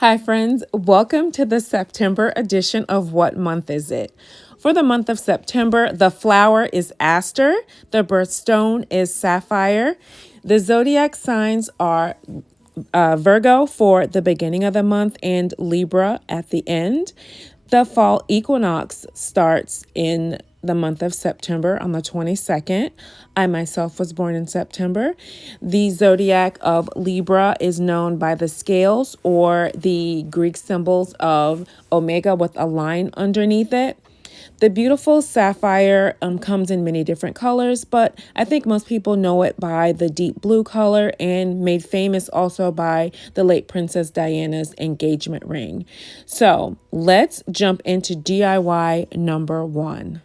Hi, friends. Welcome to the September edition of What Month Is It? For the month of September, the flower is aster, the birthstone is sapphire. The zodiac signs are Virgo for the beginning of the month and Libra at the end. The fall equinox starts in the month of September on the 22nd. I myself was born in September. The zodiac of Libra is known by the scales or the Greek symbols of omega with a line underneath it. The beautiful sapphire comes in many different colors, but I think most people know it by the deep blue color and made famous also by the late Princess Diana's engagement ring. So let's jump into DIY number one.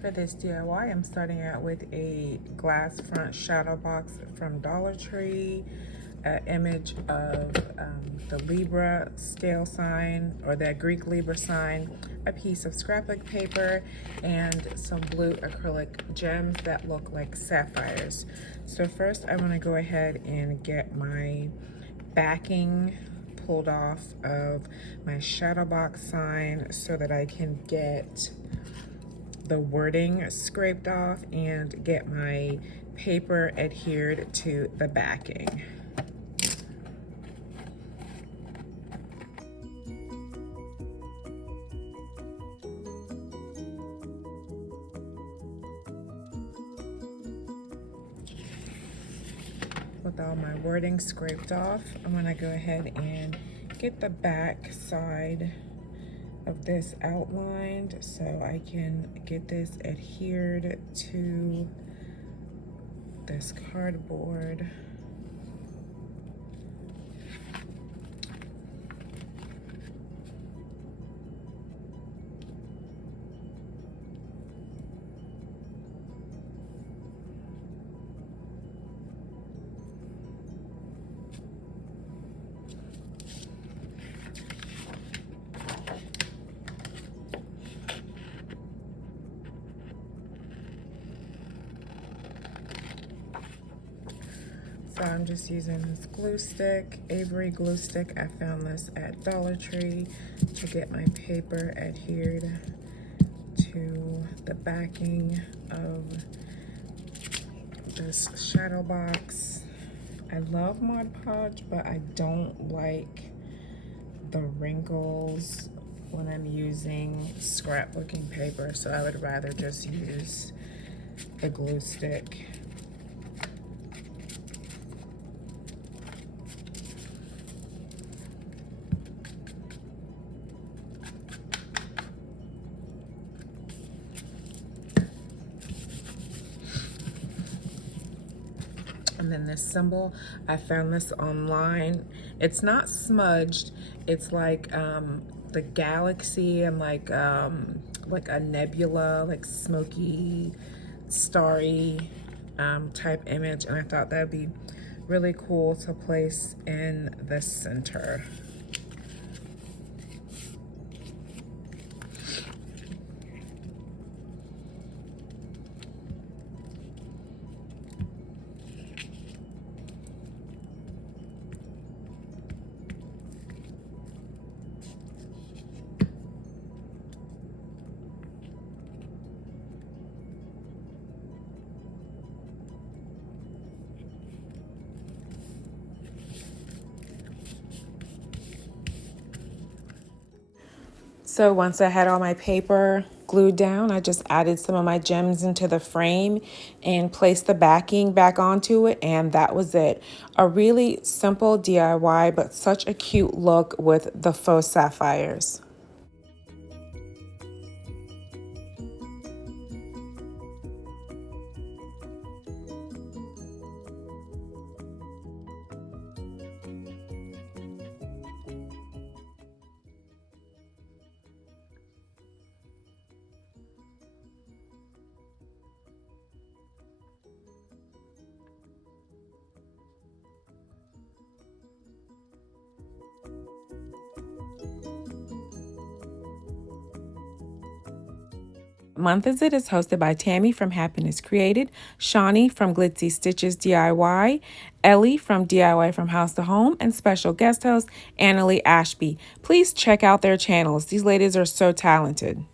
For this DIY, I'm starting out with a glass front shadow box from DollarTree, an image of the Libra scale sign or that Greek Libra sign, a piece of scrapbook paper, and some blue acrylic gems that look like sapphires. So first I want to go ahead and get my backing pulled off of my shadow box sign so that I can get the wording scraped off and get my paper adhered to the backing. With all my wording scraped off, I'm gonna go ahead and get the back side of this outlined so I can get this adhered to this cardboard. So I'm just using this glue stick, Avery glue stick. I found this at DollarTree to get my paper adhered to the backing of this shadow box. I love Mod Podge, but I don't like the wrinkles when I'm using scrapbooking paper, so I would rather just use the glue stick. And then this symbol, I found this online. It's not smudged. It's like the galaxy and like a nebula, like smoky, starry type image. And I thought that'd be really cool to place in the center. So once I had all my paper glued down, I just added some of my gems into the frame and placed the backing back onto it, and that was it. A really simple DIY, but such a cute look with the faux sapphires. Month Is It is hosted by Tami from Happiness Created, Shawnie from Glitzy Stitches DIY, Ellie from DIY from House to Home, and special guest host Annalee Ashby. Please check out their channels. These ladies are so talented.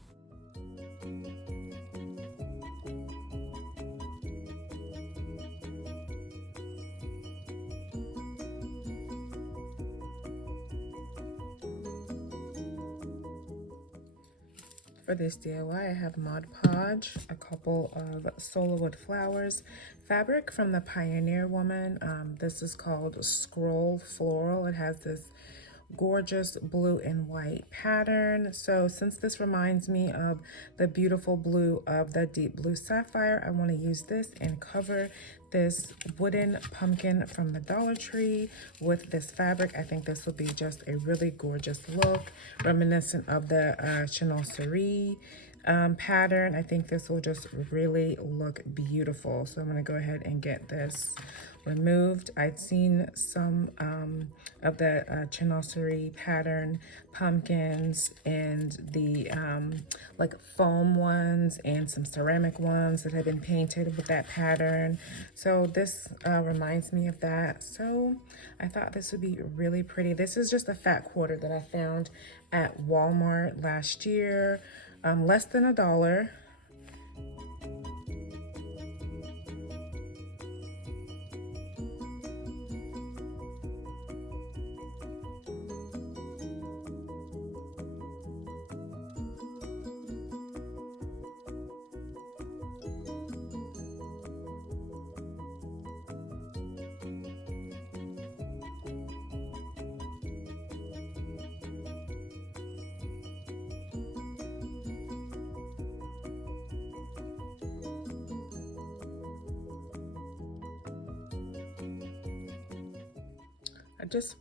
For this DIY, I have Mod Podge, a couple of Solowood flowers, fabric from the Pioneer Woman. This is called Scroll Floral. It has this gorgeous blue and white pattern. So since this reminds me of the beautiful blue of the deep blue sapphire, I want to use this and cover this wooden pumpkin from the Dollar Tree with this fabric. I think this will be just a really gorgeous look, reminiscent of the Chinoiserie pattern. I think this will just really look beautiful. So I'm going to go ahead and get this removed. I'd seen some of the Chinoiserie pattern pumpkins and the like foam ones and some ceramic ones that have been painted with that pattern. So this reminds me of that. So I thought this would be really pretty. This is just a fat quarter that I found at Walmart last year, less than $1. I just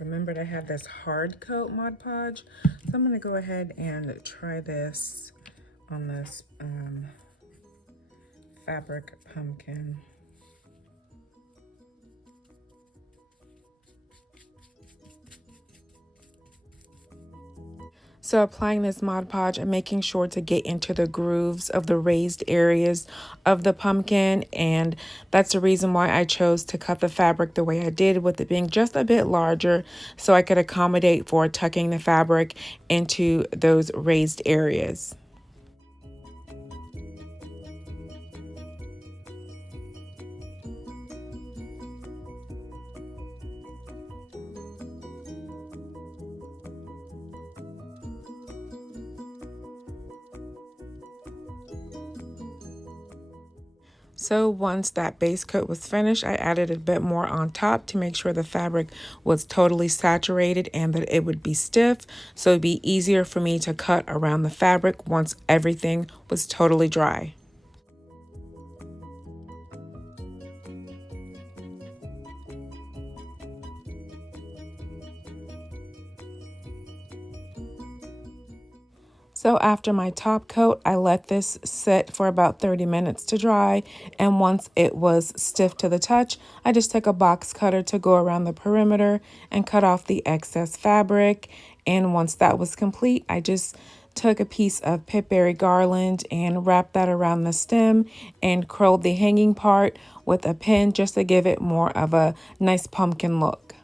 remembered I have this hard coat Mod Podge, so I'm going to go ahead and try this on this fabric pumpkin. So applying this Mod Podge and making sure to get into the grooves of the raised areas of the pumpkin. And that's the reason why I chose to cut the fabric the way I did, with it being just a bit larger so I could accommodate for tucking the fabric into those raised areas. So once that base coat was finished, I added a bit more on top to make sure the fabric was totally saturated and that it would be stiff, so it'd be easier for me to cut around the fabric once everything was totally dry. So after my top coat, I let this sit for about 30 minutes to dry. And once it was stiff to the touch, I just took a box cutter to go around the perimeter and cut off the excess fabric. And once that was complete, I just took a piece of pipberry garland and wrapped that around the stem and curled the hanging part with a pin just to give it more of a nice pumpkin look.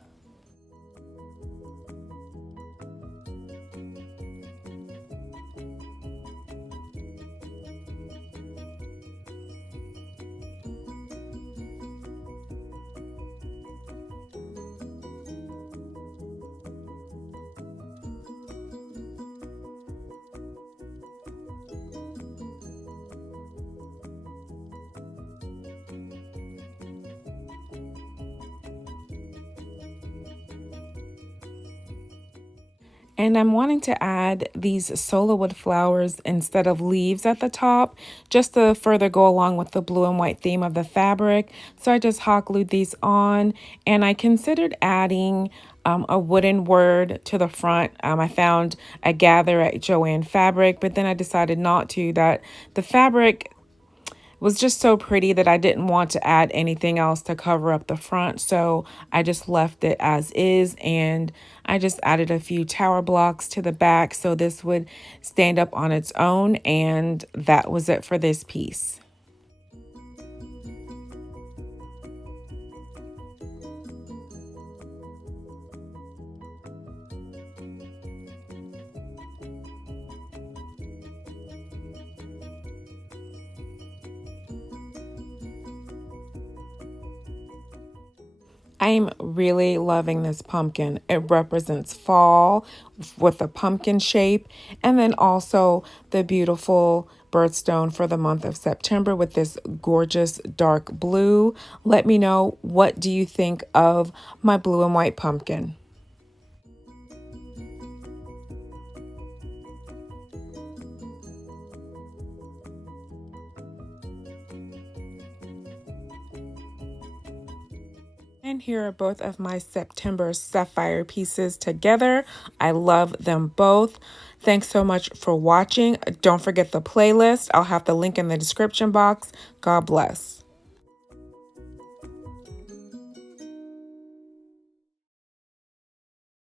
And I'm wanting to add these Solowood flowers instead of leaves at the top, just to further go along with the blue and white theme of the fabric. So I just hot glued these on, and I considered adding a wooden word to the front. I found a gather at Joann Fabric, but then I decided not to, that the fabric was just so pretty that I didn't want to add anything else to cover up the front. So I just left it as is, and I just added a few tower blocks to the back so this would stand up on its own, and that was it for this piece. I'm really loving this pumpkin. It represents fall with a pumpkin shape, and then also the beautiful birthstone for the month of September with this gorgeous dark blue. Let me know, what do you think of my blue and white pumpkin? And here are both of my September sapphire pieces together. I love them both. Thanks so much for watching. Don't forget the playlist. I'll have the link in the description box. God bless.